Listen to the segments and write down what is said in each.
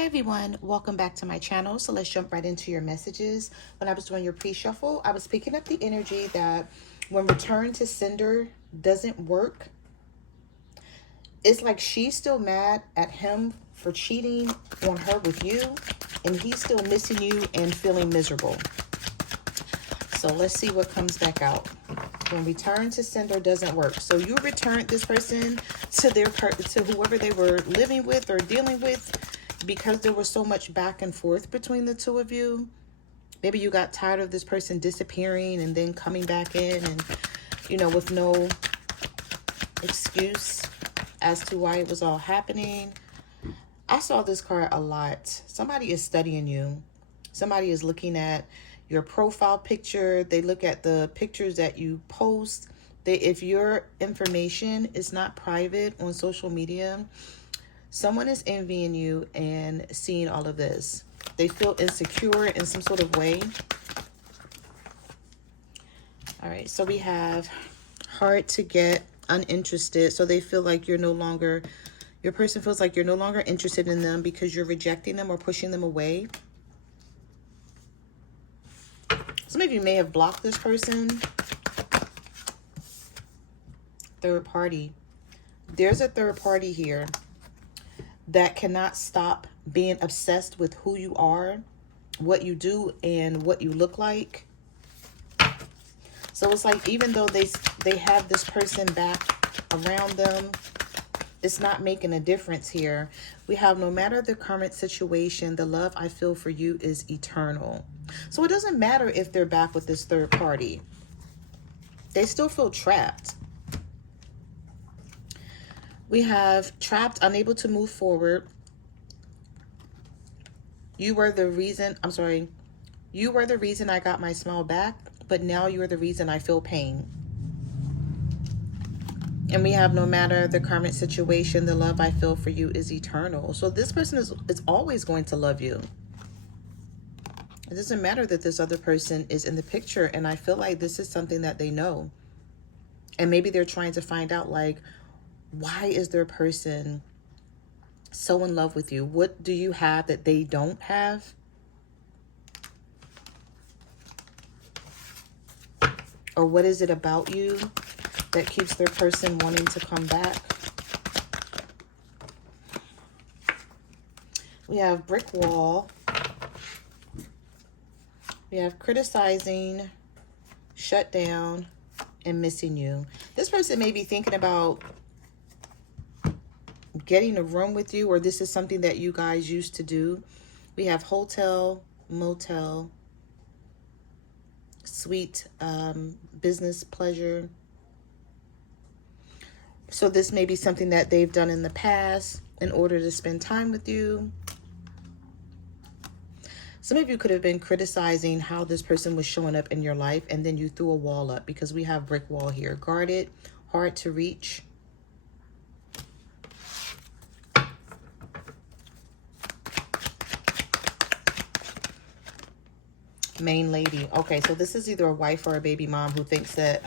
Hi everyone, welcome back to my channel. So let's jump right into your messages. When I was doing your pre-shuffle, I was picking up the energy that when return to sender doesn't work, it's like she's still mad at him for cheating on her with you, and he's still missing you and feeling miserable. So let's see what comes back out. When return to sender doesn't work. So you returned this person to whoever they were living with or dealing with, because there was so much back and forth between the two of you. Maybe you got tired of this person disappearing and then coming back in, and with no excuse as to why it was all happening. I saw this card a lot. Somebody is studying you. Somebody is looking at your profile picture. They look at the pictures that you post. If your information is not private on social media, someone is envying you and seeing all of this. They feel insecure in some sort of way. All right, so we have hard to get, uninterested. So they feel like your person feels like you're no longer interested in them because you're rejecting them or pushing them away. Some of you may have blocked this person. Third party. There's a third party here that cannot stop being obsessed with who you are, what you do, and what you look like. So it's like, even though they have this person back around them, it's not making a difference here. We have, no matter the current situation, the love I feel for you is eternal. So it doesn't matter if they're back with this third party. They still feel trapped. We have trapped, unable to move forward. You were the reason I got my smile back, but now you are the reason I feel pain. And we have, no matter the current situation, the love I feel for you is eternal. So this person is always going to love you. It doesn't matter that this other person is in the picture, and I feel like this is something that they know. And maybe they're trying to find out, like, why is their person so in love with you? What do you have that they don't have? Or what is it about you that keeps their person wanting to come back? We have brick wall. We have criticizing, shut down, and missing you. This person may be thinking about getting a room with you, or this is something that you guys used to do. We have hotel, motel, sweet, business pleasure. So this may be something that they've done in the past in order to spend time with you. Some of you could have been criticizing how this person was showing up in your life, and then you threw a wall up, because we have brick wall here. Guarded, hard to reach. Main lady. Okay, so this is either a wife or a baby mom who thinks that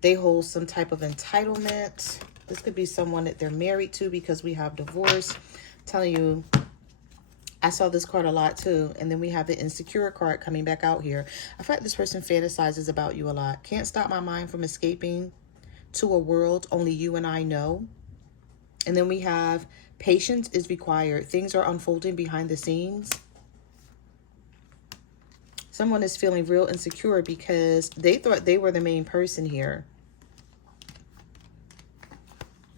they hold some type of entitlement. This could be someone that they're married to, because we have divorce. I'm telling you, I saw this card a lot too. And then we have the insecure card coming back out here. I feel like this person fantasizes about you a lot. Can't stop my mind from escaping to a world only you and I know. And then we have patience is required. Things are unfolding behind the scenes. Someone is feeling real insecure because they thought they were the main person here.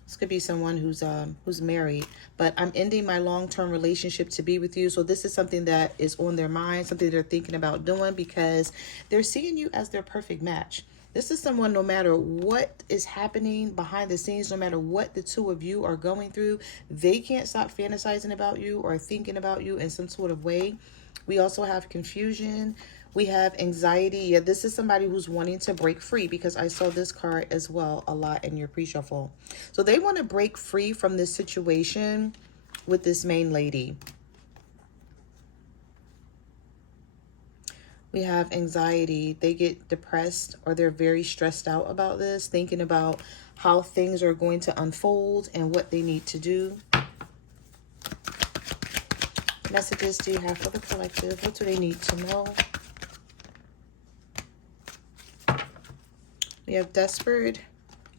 This could be someone who's married, but I'm ending my long-term relationship to be with you. So this is something that is on their mind, something they're thinking about doing, because they're seeing you as their perfect match. This is someone, no matter what is happening behind the scenes, no matter what the two of you are going through, they can't stop fantasizing about you or thinking about you in some sort of way. We also have confusion. We have anxiety. Yeah, this is somebody who's wanting to break free, because I saw this card as well a lot in your pre-shuffle. So they want to break free from this situation with this main lady. We have anxiety. They get depressed, or they're very stressed out about this, thinking about how things are going to unfold and what they need to do. Messages do you have for the collective? What do they need to know? We have desperate,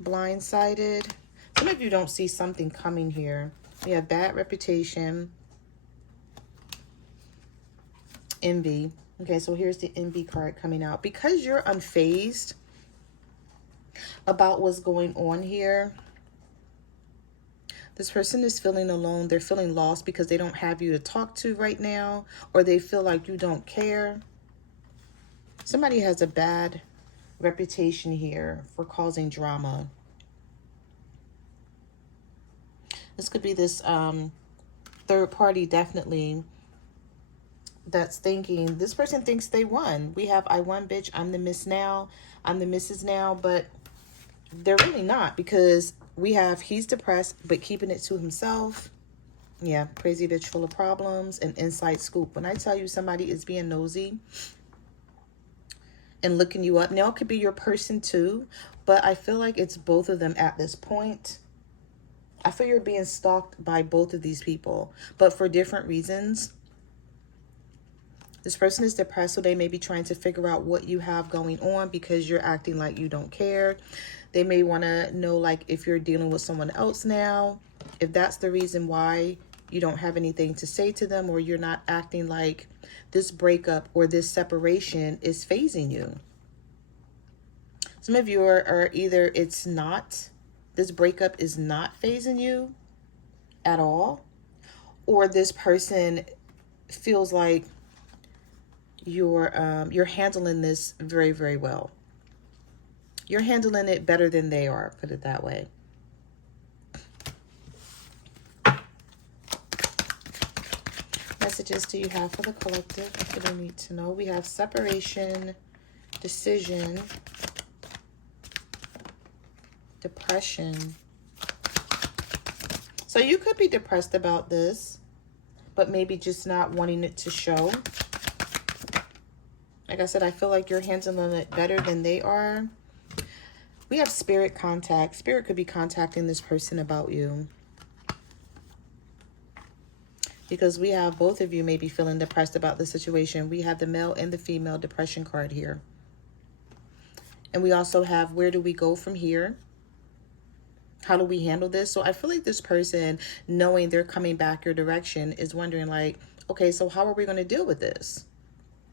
blindsided. Some of you don't see something coming here. We have bad reputation, envy. Okay, so here's the envy card coming out. Because you're unfazed about what's going on here, this person is feeling alone. They're feeling lost because they don't have you to talk to right now, or they feel like you don't care. Somebody has a bad reputation here for causing drama. This could be this third party, definitely, that's thinking, this person thinks they won. We have I won, bitch, I'm the miss now, I'm the missus now, but they're really not, because we have he's depressed but keeping it to himself. Yeah, crazy bitch full of problems, and inside scoop. When I tell you somebody is being nosy and looking you up, now it could be your person too, but I feel like it's both of them at this point. I feel you're being stalked by both of these people, but for different reasons. This person is depressed, so they may be trying to figure out what you have going on because you're acting like you don't care. They may want to know, like, if you're dealing with someone else now, if that's the reason why you don't have anything to say to them, or you're not acting like this breakup or this separation is phasing you. Some of you are either it's not, this breakup is not phasing you at all, or this person feels like you're handling this very, very well. You're handling it better than they are, put it that way. Messages do you have for the collective? What do they need to know? We have separation, decision, depression. So you could be depressed about this, but maybe just not wanting it to show. Like I said, I feel like you're handling it better than they are. We have spirit contact. Spirit could be contacting this person about you, because we have both of you may be feeling depressed about the situation. We have the male and the female depression card here. And we also have, where do we go from here? How do we handle this? So I feel like this person, knowing they're coming back your direction, is wondering like, okay, so how are we going to deal with this?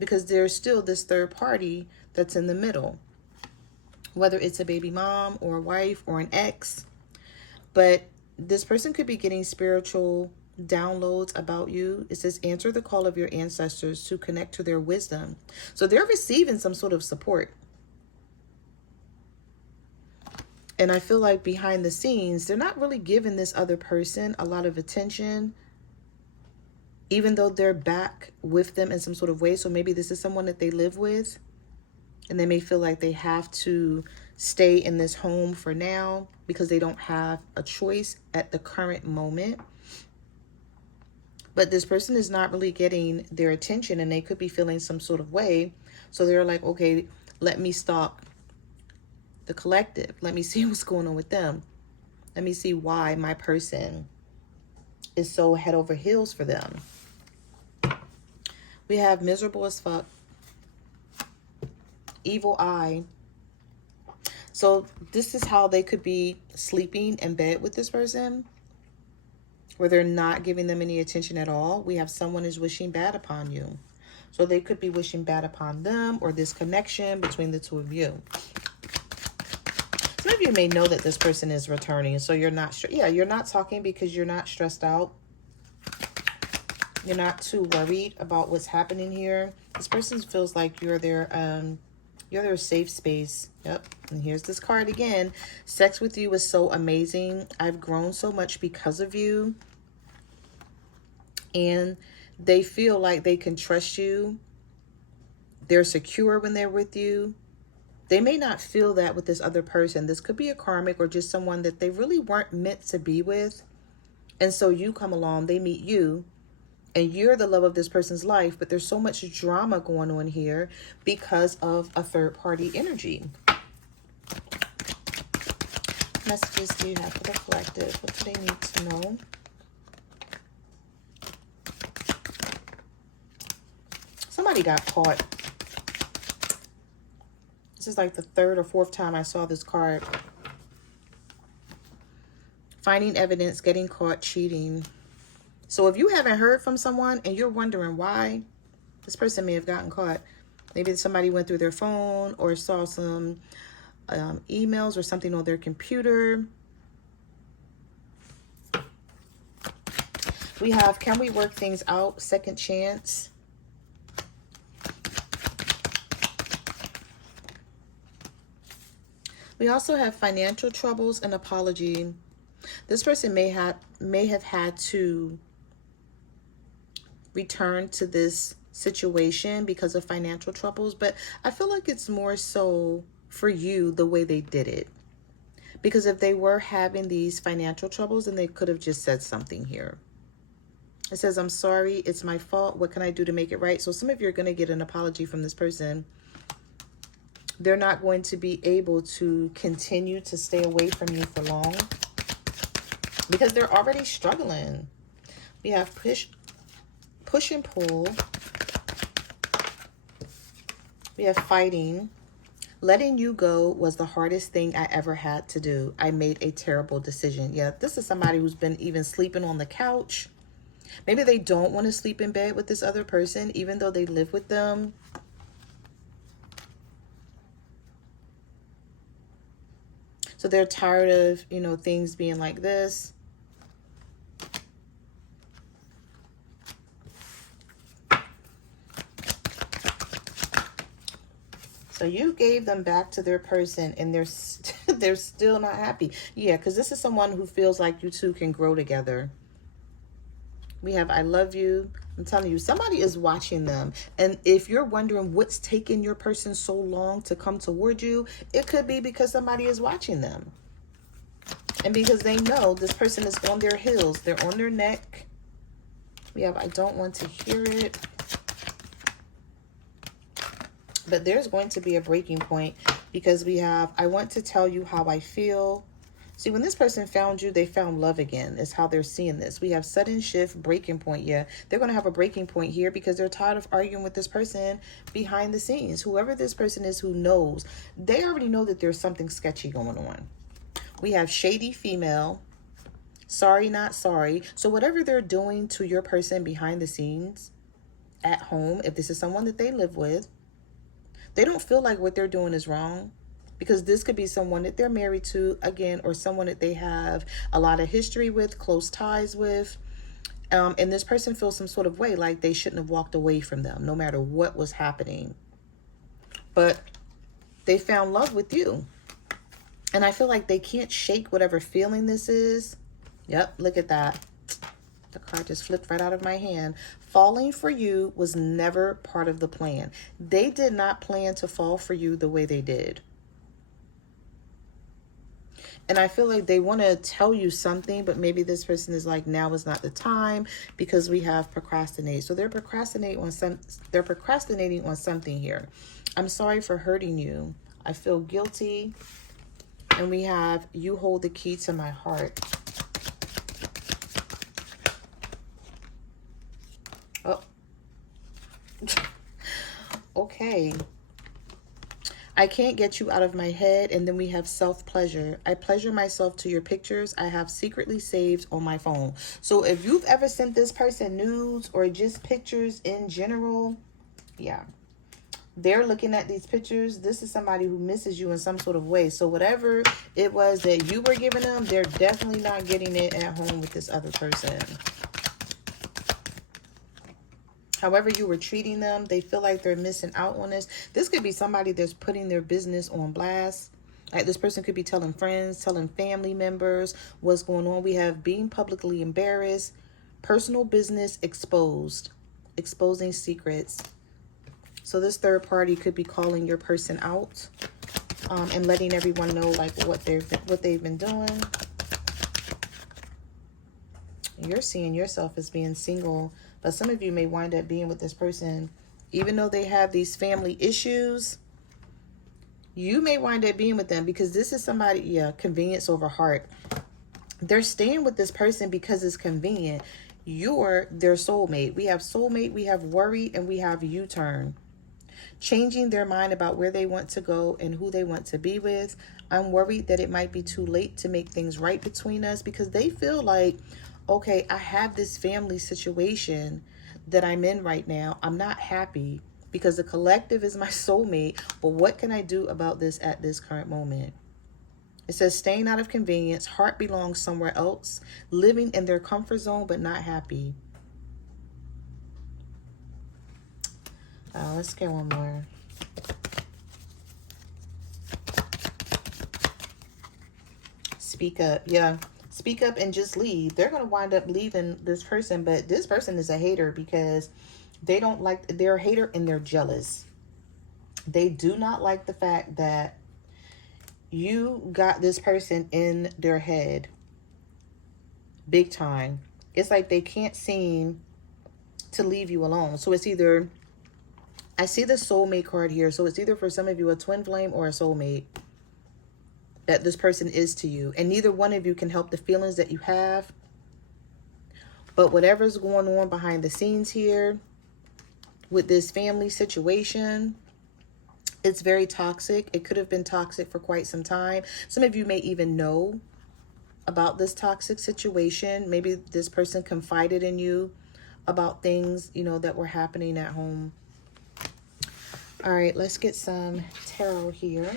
Because there's still this third party that's in the middle, whether it's a baby mom or a wife or an ex. But this person could be getting spiritual downloads about you. It says, answer the call of your ancestors to connect to their wisdom. So they're receiving some sort of support. And I feel like behind the scenes, they're not really giving this other person a lot of attention, even though they're back with them in some sort of way. So maybe this is someone that they live with, and they may feel like they have to stay in this home for now because they don't have a choice at the current moment. But this person is not really getting their attention, and they could be feeling some sort of way. So they're like, okay, let me stalk the collective. Let me see what's going on with them. Let me see why my person is so head over heels for them. We have miserable as fuck, evil eye. So this is how they could be sleeping in bed with this person, where they're not giving them any attention at all. We have someone is wishing bad upon you. So they could be wishing bad upon them, or this connection between the two of you. Some of you may know that this person is returning. So you're not sure. Yeah, you're not talking because you're not stressed out. You're not too worried about what's happening here. This person feels like you're their safe space. Yep. And here's this card again. Sex with you is so amazing. I've grown so much because of you. And they feel like they can trust you. They're secure when they're with you. They may not feel that with this other person. This could be a karmic, or just someone that they really weren't meant to be with. And so you come along, they meet you, and you're the love of this person's life, but there's so much drama going on here because of a third-party energy. Messages do you have for the collective? What do they need to know? somebody got caught. This is like the third or fourth time I saw this card. Finding evidence, getting caught, cheating. So if you haven't heard from someone and you're wondering why, this person may have gotten caught. Maybe somebody went through their phone or saw some emails or something on their computer. We have, can we work things out? Second chance. We also have financial troubles and apology. This person may have had to return to this situation because of financial troubles, but I feel like it's more so for you the way they did it. Because if they were having these financial troubles, then they could have just said something here. It says, I'm sorry, it's my fault. What can I do to make it right? So some of you are going to get an apology from this person. They're not going to be able to continue to stay away from you for long because they're already struggling. We have push and pull. We have fighting. Letting you go was the hardest thing I ever had to do. I made a terrible decision. Yeah, this is somebody who's been even sleeping on the couch. Maybe they don't want to sleep in bed with this other person, even though they live with them. So they're tired of, you know, things being like this. So you gave them back to their person and they're still not happy. Yeah, because this is someone who feels like you two can grow together. We have, I love you. I'm telling you, somebody is watching them. And if you're wondering what's taking your person so long to come toward you, it could be because somebody is watching them. And because they know this person is on their heels. They're on their neck. We have, I don't want to hear it. But there's going to be a breaking point because we have, I want to tell you how I feel. See, when this person found you, they found love again, is how they're seeing this. We have sudden shift, breaking point. Yeah, they're going to have a breaking point here because they're tired of arguing with this person behind the scenes. Whoever this person is who knows, they already know that there's something sketchy going on. We have shady female, sorry, not sorry. So whatever they're doing to your person behind the scenes at home, if this is someone that they live with, they don't feel like what they're doing is wrong. Because this could be someone that they're married to, again, or someone that they have a lot of history with, close ties with. And this person feels some sort of way, like they shouldn't have walked away from them, no matter what was happening. But they found love with you. And I feel like they can't shake whatever feeling this is. Yep, look at that. The card just flipped right out of my hand. Falling for you was never part of the plan. They did not plan to fall for you the way they did. And I feel like they want to tell you something, but maybe this person is like, now is not the time because we have procrastinate. So they're procrastinating on something here. I'm sorry for hurting you. I feel guilty. And we have, you hold the key to my heart. Oh. Okay. I can't get you out of my head. And then we have self-pleasure. I pleasure myself to your pictures I have secretly saved on my phone. So if you've ever sent this person nudes or just pictures in general, yeah, they're looking at these pictures. This is somebody who misses you in some sort of way. So whatever it was that you were giving them, they're definitely not getting it at home with this other person. However you were treating them, they feel like they're missing out on this. This could be somebody that's putting their business on blast. Like this person could be telling friends, telling family members what's going on. We have being publicly embarrassed, personal business exposed, exposing secrets. So this third party could be calling your person out and letting everyone know like what they've been doing. You're seeing yourself as being single, but some of you may wind up being with this person, even though they have these family issues. You may wind up being with them because this is somebody, yeah, convenience over heart. They're staying with this person because it's convenient. You're their soulmate. We have soulmate, we have worry, and we have U-turn. Changing their mind about where they want to go and who they want to be with. I'm worried that it might be too late to make things right between us, because they feel like, okay, I have this family situation that I'm in right now. I'm not happy because the collective is my soulmate, but what can I do about this at this current moment? It says staying out of convenience, heart belongs somewhere else, living in their comfort zone but not happy. Let's get one more. Speak up. Yeah. Speak up and just leave. They're going to wind up leaving this person, but this person is a hater because they don't like, they're a hater and they're jealous. They do not like the fact that you got this person in their head big time. It's like they can't seem to leave you alone. So it's either, I see the soulmate card here. So it's either for some of you a twin flame or a soulmate that this person is to you. And neither one of you can help the feelings that you have. But whatever's going on behind the scenes here with this family situation, it's very toxic. It could have been toxic for quite some time. Some of you may even know about this toxic situation. Maybe this person confided in you about things, you know, that were happening at home. All right, let's get some tarot here.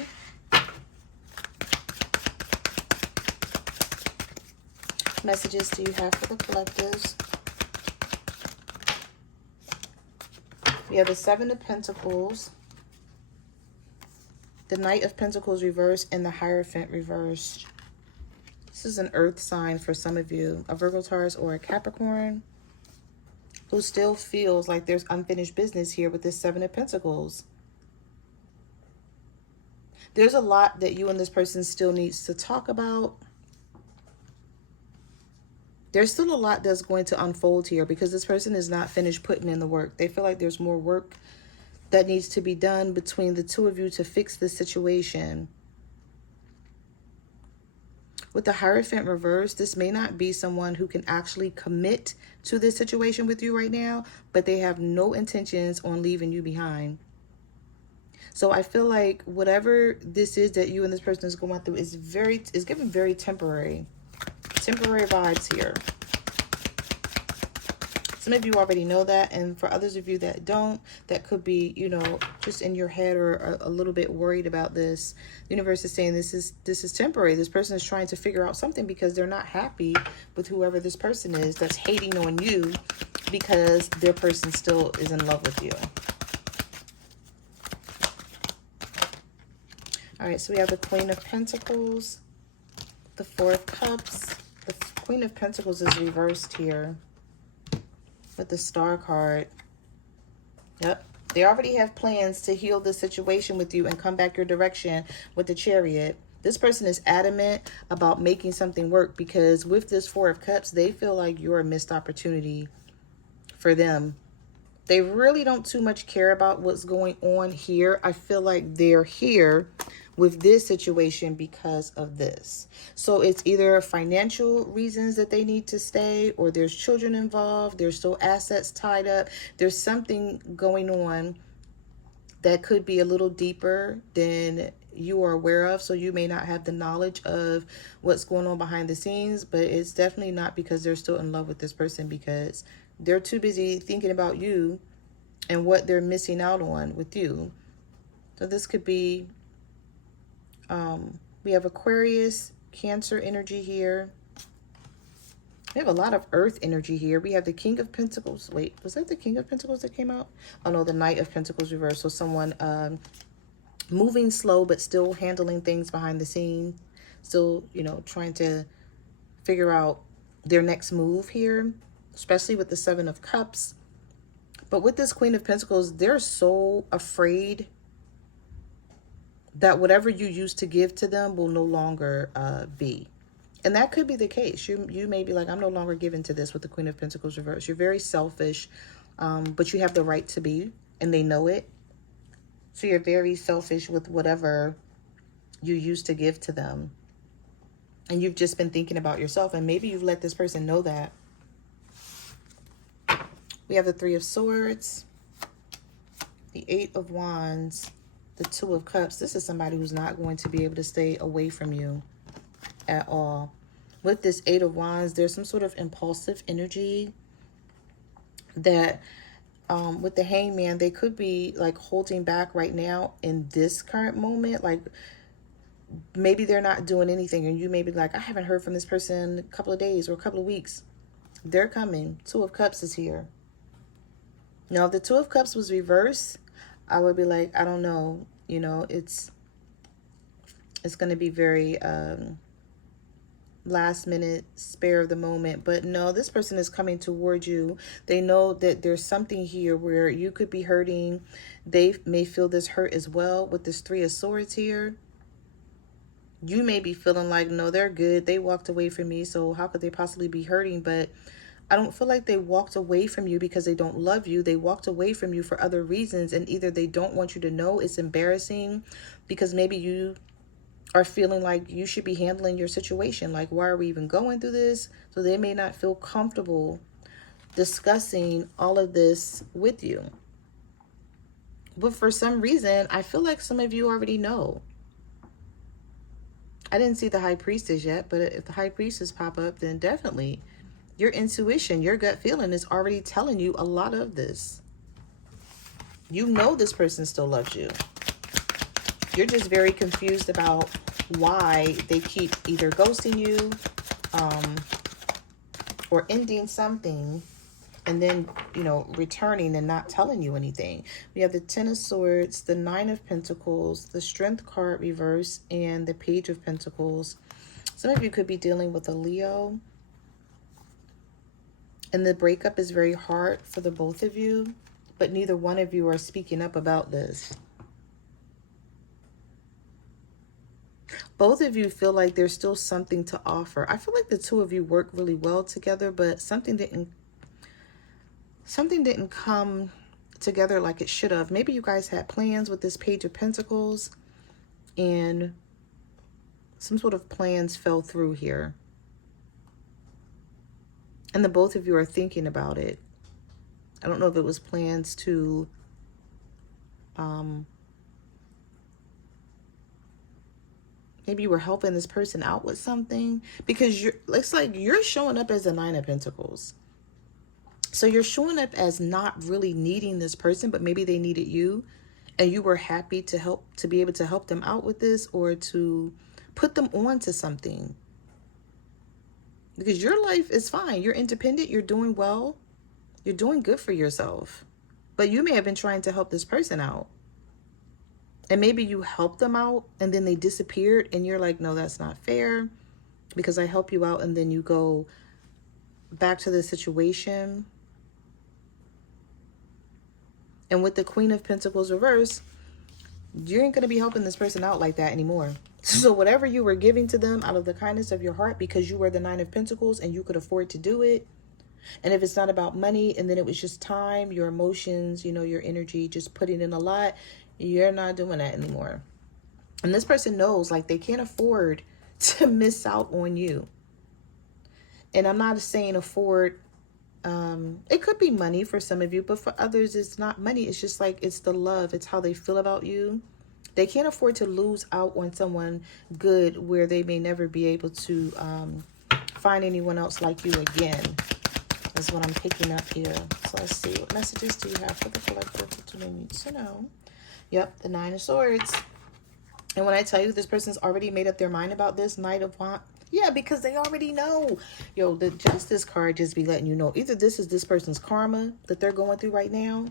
Messages do you have for the collectives? We have the Seven of Pentacles, the Knight of Pentacles reversed, and the Hierophant reversed. This is an earth sign for some of you, a Virgo, Taurus, or a Capricorn, who still feels like there's unfinished business here with this Seven of Pentacles. There's a lot that you and this person still needs to talk about. There's still a lot that's going to unfold here because this person is not finished putting in the work. They feel like there's more work that needs to be done between the two of you to fix this situation. With the Hierophant reverse, this may not be someone who can actually commit to this situation with you right now, but they have no intentions on leaving you behind. So I feel like whatever this is that you and this person is going through is given very temporary. Temporary vibes here. Some of you already know that, and for others of you that don't, that could be, you know, just in your head or a little bit worried about this. The universe is saying this is temporary. This person is trying to figure out something because they're not happy with whoever this person is that's hating on you because their person still is in love with you. All right, so we have the Queen of Pentacles, the Four of Cups. The Queen of Pentacles is reversed here with the Star card. Yep. They already have plans to heal the situation with you and come back your direction with the Chariot. This person is adamant about making something work because with this Four of Cups, they feel like you're a missed opportunity for them. They really don't too much care about what's going on here. I feel like they're here with this situation because of this. So it's either financial reasons that they need to stay, or there's children involved, there's still assets tied up. There's something going on that could be a little deeper than you are aware of. So you may not have the knowledge of what's going on behind the scenes, but it's definitely not because they're still in love with this person, because they're too busy thinking about you and what they're missing out on with you. So this could be, we have Aquarius, Cancer energy here. We have a lot of earth energy here. We have the King of Pentacles. Wait, was that the King of Pentacles that came out? Oh no, the Knight of Pentacles reversed. So someone moving slow, but still handling things behind the scenes. Still, you know, trying to figure out their next move here, especially with the Seven of Cups. But with this Queen of Pentacles, they're so afraid that whatever you used to give to them will no longer be. And that could be the case. You may be like, I'm no longer giving to this with the Queen of Pentacles reversed. You're very selfish, but you have the right to be, and they know it. So you're very selfish with whatever you used to give to them. And you've just been thinking about yourself, and maybe you've let this person know that. We have the Three of Swords, the Eight of Wands, the Two of Cups. This is somebody who's not going to be able to stay away from you at all. With this Eight of Wands, there's some sort of impulsive energy that with the Hangman, they could be like holding back right now in this current moment. Like maybe they're not doing anything and you may be like, I haven't heard from this person a couple of days or a couple of weeks. They're coming. Two of Cups is here. Now, if the Two of Cups was reversed, I would be like, I don't know. You know, it's going to be very last minute, spare of the moment. But no, this person is coming toward you. They know that there's something here where you could be hurting. They may feel this hurt as well with this Three of Swords here. You may be feeling like, no, they're good. They walked away from me, so how could they possibly be hurting? But I don't feel like they walked away from you because they don't love you. They walked away from you for other reasons, and either they don't want you to know, it's embarrassing because maybe you are feeling like you should be handling your situation. Like, why are we even going through this? So they may not feel comfortable discussing all of this with you. But for some reason, I feel like some of you already know. I didn't see the High Priestess yet, but if the High Priestess pop up, then definitely your intuition, your gut feeling is already telling you a lot of this. You know this person still loves you. You're just very confused about why they keep either ghosting you or ending something and then, you know, returning and not telling you anything. We have the Ten of Swords, the Nine of Pentacles, the Strength card reverse, and the Page of Pentacles. Some of you could be dealing with a Leo. And the breakup is very hard for the both of you, but neither one of you are speaking up about this. Both of you feel like there's still something to offer. I feel like the two of you work really well together, but something didn't come together like it should have. Maybe you guys had plans with this Page of Pentacles and some sort of plans fell through here. And the both of you are thinking about it. I don't know if it was plans to maybe you were helping this person out with something, because it's like you're showing up as a Nine of Pentacles. So you're showing up as not really needing this person, but maybe they needed you and you were happy to help, to be able to help them out with this or to put them on to something. Because your life is fine. You're independent. You're doing well. You're doing good for yourself. But you may have been trying to help this person out. And maybe you helped them out and then they disappeared and you're like, no, that's not fair because I help you out, and then you go back to the situation. And with the Queen of Pentacles reverse, you ain't going to be helping this person out like that anymore. So whatever you were giving to them out of the kindness of your heart, because you were the Nine of Pentacles and you could afford to do it. And if it's not about money and then it was just time, your emotions, you know, your energy, just putting in a lot, you're not doing that anymore. And this person knows like they can't afford to miss out on you. And I'm not saying afford, it could be money for some of you, but for others, it's not money. It's just like, it's the love. It's how they feel about you. They can't afford to lose out on someone good where they may never be able to find anyone else like you again. That's what I'm picking up here. So let's see. What messages do you have for the collective? What do they need to know? Yep, the Nine of Swords. And when I tell you this person's already made up their mind about this, Knight of Wands. Yeah, because they already know. Yo, the Justice card just be letting you know. Either this is this person's karma that they're going through right now,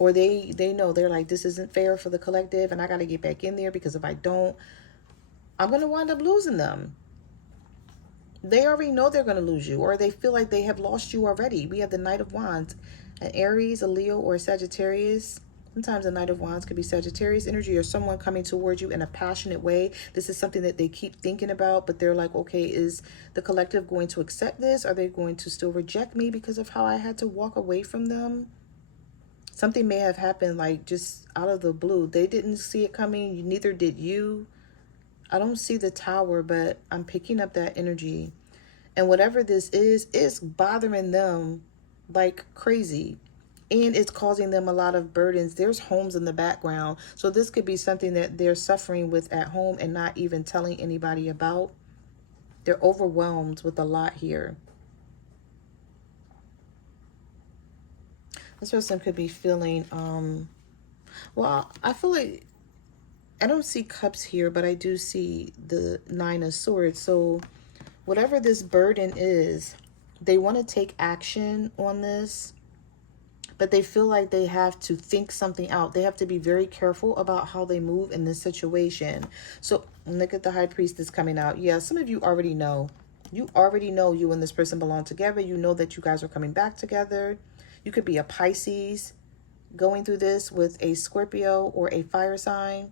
or they know, they're like, this isn't fair for the collective and I got to get back in there because if I don't, I'm going to wind up losing them. They already know they're going to lose you, or they feel like they have lost you already. We have the Knight of Wands, an Aries, a Leo, or a Sagittarius. Sometimes the Knight of Wands could be Sagittarius energy or someone coming towards you in a passionate way. This is something that they keep thinking about, but they're like, okay, is the collective going to accept this? Are they going to still reject me because of how I had to walk away from them? Something may have happened like just out of the blue. They didn't see it coming. Neither did you. I don't see the Tower, but I'm picking up that energy. And whatever this is bothering them like crazy. and it's causing them a lot of burdens. There's homes in the background. So this could be something that they're suffering with at home and not even telling anybody about. They're overwhelmed with a lot here. This person could be feeling, well, I feel like I don't see cups here, but I do see the 9 of swords. So whatever this burden is, they want to take action on this, but they feel like they have to think something out. They have to be very careful about how they move in this situation. So look at the high priestess coming out. Yeah, some of you already know. You already know you and this person belong together. You know that you guys are coming back together. You could be a Pisces going through this with a Scorpio or a fire sign.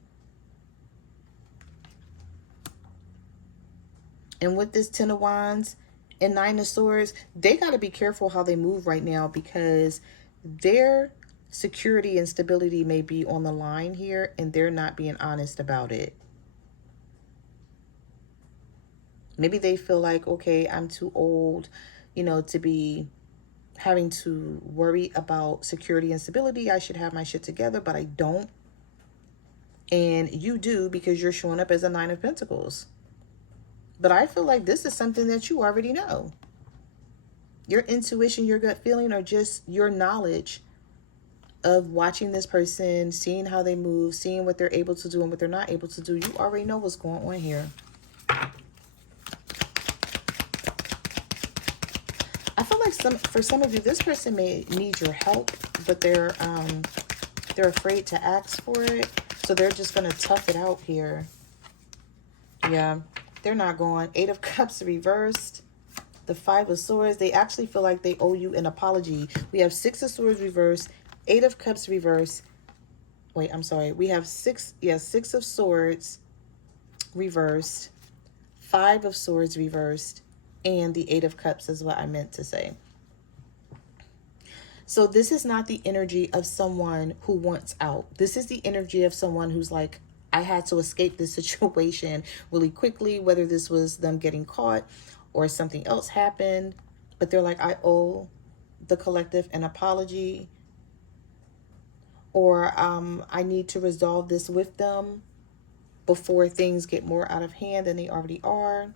And with this 10 of Wands and 9 of Swords, they got to be careful how they move right now, because their security and stability may be on the line here and they're not being honest about it. Maybe they feel like, okay, I'm too old, to be having to worry about security and stability. I should have my shit together, but I don't. And you do, because you're showing up as a 9 of Pentacles. But I feel like this is something that you already know. Your intuition, your gut feeling, or just your knowledge of watching this person, seeing how they move, seeing what they're able to do and what they're not able to do. You already know what's going on here. I feel like for some of you, this person may need your help, but they're afraid to ask for it. So they're just going to tough it out here. Yeah, they're not going. 8 of Cups reversed. The 5 of Swords. They actually feel like they owe you an apology. We have 6 of Swords reversed. 8 of Cups reversed. Wait, I'm sorry. We have 6 of Swords reversed. 5 of Swords reversed. And the 8 of Cups is what I meant to say. So this is not the energy of someone who wants out. This is the energy of someone who's like, I had to escape this situation really quickly, whether this was them getting caught or something else happened. But they're like, I owe the collective an apology, or I need to resolve this with them before things get more out of hand than they already are.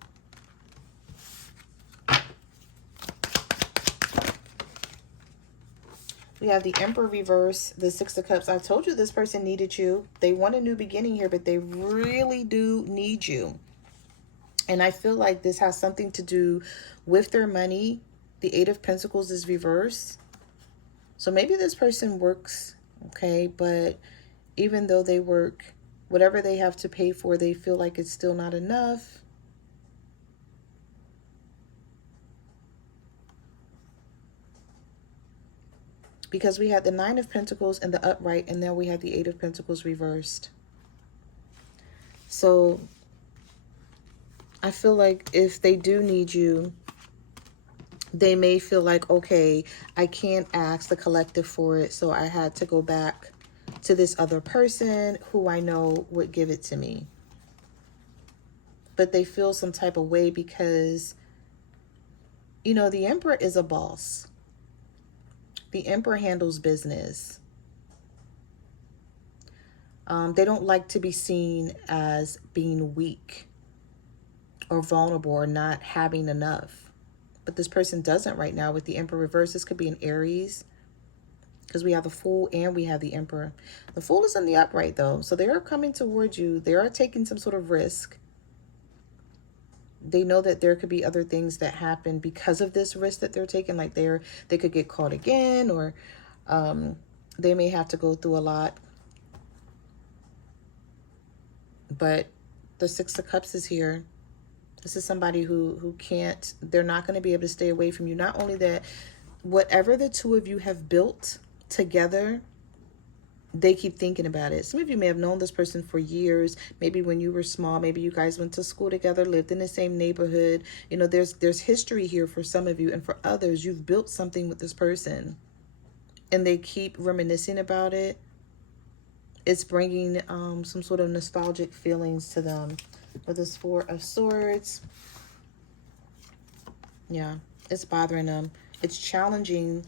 We have the Emperor reverse, the 6 of Cups. I told you this person needed you. They want a new beginning here, but they really do need you. And I feel like this has something to do with their money. The 8 of Pentacles is reversed. So maybe this person works, okay, but even though they work, whatever they have to pay for, they feel like it's still not enough. Because we had the 9 of Pentacles in the upright, and then we had the 8 of Pentacles reversed. So I feel like if they do need you, they may feel like, okay, I can't ask the collective for it, so I had to go back to this other person who I know would give it to me. But they feel some type of way because, the Emperor is a boss. The Emperor handles business. They don't like to be seen as being weak or vulnerable or not having enough. But this person doesn't right now with the Emperor reverse. This could be an Aries, because we have the Fool and we have the Emperor. The Fool is in the upright though. So they are coming towards you. They are taking some sort of risk. They know that there could be other things that happen because of this risk that they're taking. Like they could get caught again, or they may have to go through a lot. But the 6 of Cups is here. This is somebody who can't, they're not going to be able to stay away from you. Not only that, whatever the two of you have built together, they keep thinking about it. Some of you may have known this person for years. Maybe when you were small, maybe you guys went to school together, lived in the same neighborhood. There's history here for some of you, and for others, you've built something with this person and they keep reminiscing about it. It's bringing some sort of nostalgic feelings to them. With this 4 of Swords, yeah, it's bothering them. It's challenging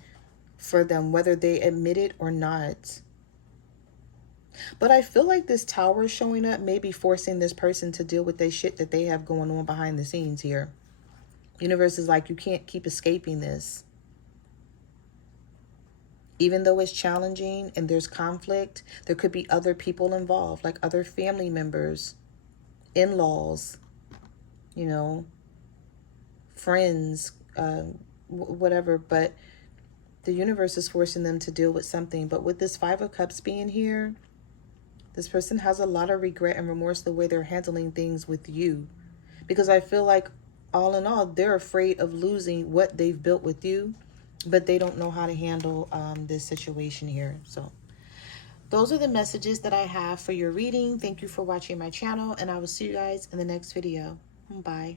for them, whether they admit it or not. But I feel like this tower showing up may be forcing this person to deal with the shit that they have going on behind the scenes here. Universe is like, you can't keep escaping this. Even though it's challenging and there's conflict, there could be other people involved, like other family members, in-laws, you know, friends, whatever. But the universe is forcing them to deal with something. But with this Five of Cups being here, this person has a lot of regret and remorse the way they're handling things with you. Because I feel like, all in all, they're afraid of losing what they've built with you, but they don't know how to handle this situation here. So those are the messages that I have for your reading. Thank you for watching my channel, and I will see you guys in the next video. Bye.